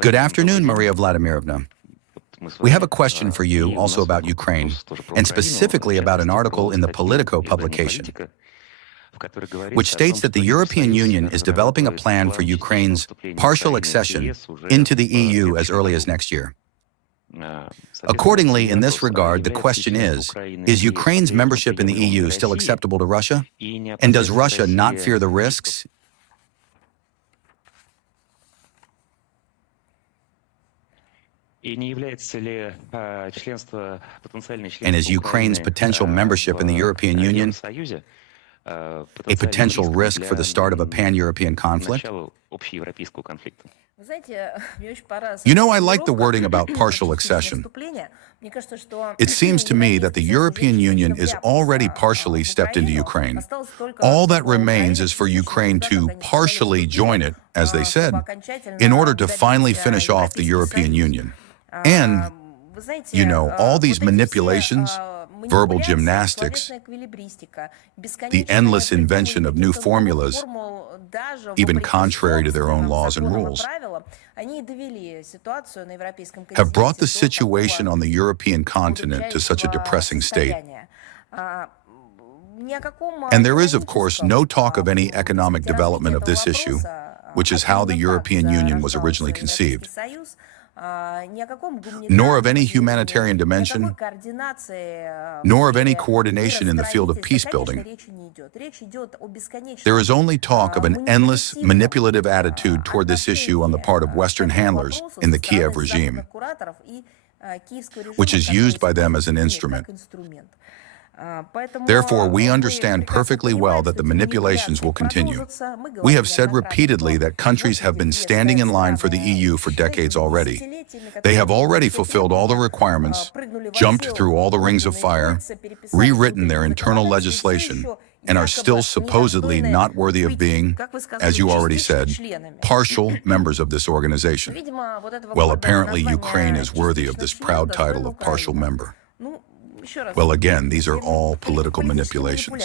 Good afternoon, Maria Vladimirovna. We have a question for you also about Ukraine, and specifically about an article in the Politico publication, which states that the European Union is developing a plan for Ukraine's partial accession into the EU as early as next year. Accordingly, in this regard, the question is Ukraine's membership in the EU still acceptable to Russia? And does Russia not fear the risks? And is Ukraine's potential membership in the European Union a potential risk for the start of a pan-European conflict? You know, I like the wording about partial accession. It seems to me that the European Union is already partially stepped into Ukraine. All that remains is for Ukraine to partially join it, as they said, in order to finally finish off the European Union. And, you know, all these manipulations, verbal gymnastics, the endless invention of new formulas, even contrary to their own laws and rules, have brought the situation on the European continent to such a depressing state. And there is, of course, no talk of any economic development of this issue, which is how the European Union was originally conceived, nor of any humanitarian dimension, nor of any coordination in the field of peace building. There is only talk of an endless, manipulative attitude toward this issue on the part of Western handlers in the Kiev regime, which is used by them as an instrument. Therefore, we understand perfectly well that the manipulations will continue. We have said repeatedly that countries have been standing in line for the EU for decades already. They have already fulfilled all the requirements, jumped through all the rings of fire, rewritten their internal legislation, and are still supposedly not worthy of being, as you already said, partial members of this organization. Well, apparently Ukraine is worthy of this proud title of partial member. Well, again, these are all political manipulations.